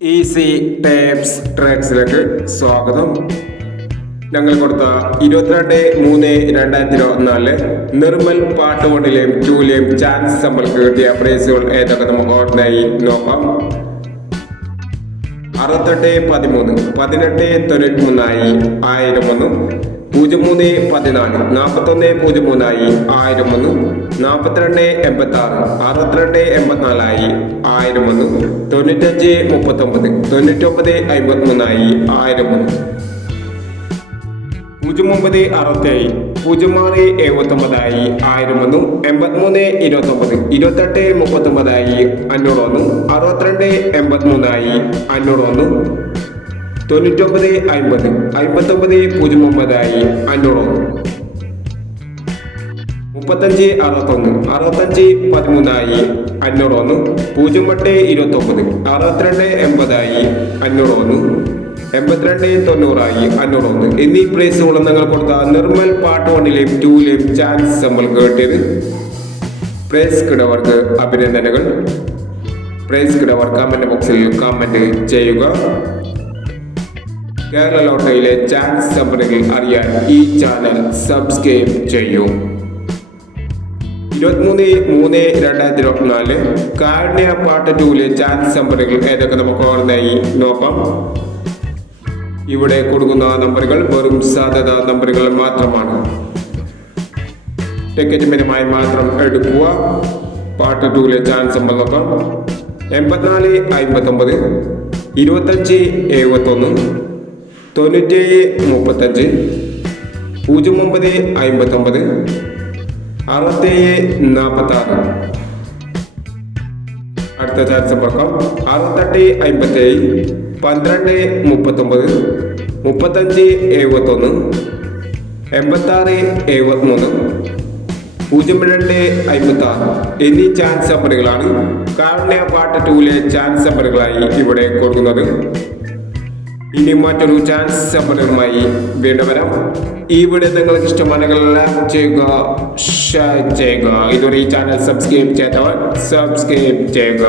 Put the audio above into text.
Easy tapes ട്രാക്സിലേക്ക് സ്വാഗതം. ഞങ്ങൾ കൊടുത്ത 22/3/2024 നിർമ്മൽ പാർട്ട് 1ലെയും 2ലെയും ചാൻസ് നമ്മൾക്ക് കിട്ടിയ പ്രൈസുകൾ ഏതൊക്കെ നമുക്ക് ഓർഡിനായി നോക്കാം. 6813 1893 1001 0314 4103 1001 4286 6284 1001 9539 9953 1001 0967 0679 1001 8329 2839 501 6283 501 9950 5909 501 3561 6513 501 0829 6280 501 8290 501 എന്നീ പ്രൈസുകളും നിങ്ങൾ കൊടുത്ത നിർമ്മൽ പാർട്ട് 1ലെയും 2ലെയും ചാൻസ് നമ്മൾ കേട്ടത്. പ്രൈസ് കിടവർക്ക് അഭിനന്ദനങ്ങൾ. പ്രൈസ് കിടവർ കമന്റ് ബോക്സിൽ കമന്റ് ചെയ്യുക. കേരള ലോട്ടറിയിലെ ചാൻസ് നമ്പറുകൾ അറിയാൻ ഈ ചാനൽ സബ്സ്ക്രൈബ് ചെയ്യൂ. 23/3/2024 കാരുണ്യ പാർട്ട് 2ലെ ചാൻസ് നമ്പറുകൾ ഏതൊക്കെ നമുക്ക് ഓർമ്മയായി നോക്കാം. ഇവിടെ കൊടുക്കുന്ന നമ്പറുകൾ വെറും സാധ്യത നമ്പറുകൾ മാത്രമാണ്. ടിക്കറ്റ് മിനിമായി മാത്രം എടുക്കുക. പാർട്ട് 2ലെ ചാൻസ് നമ്പർ നോക്കാം. 8459 2571 9735 0959 6746. അടുത്ത ചാൻസ് നോക്കാം. 6857 1239 3571 8673 0256 എന്നീ ചാൻസ് നമ്പറുകളാണ് കാരുണ്യ പാർട്ട് 2ലെ ചാൻസ് നമ്പറുകളായി ഇവിടെ കൊടുക്കുന്നത്. ഇനി മറ്റൊരു ചാൻസ് നമ്പറുമായി വീണ്ടും വരാം. ഈ വീഡിയോ നിങ്ങൾക്ക് ഇഷ്ടമാണെങ്കിൽ ലൈക്ക് ചെയ്യുക, ഷെയർ ചെയ്യുക. ഇതുവരെ ഈ ചാനൽ സബ്സ്ക്രൈബ് ചെയ്യാത്തവർ സബ്സ്ക്രൈബ് ചെയ്യുക.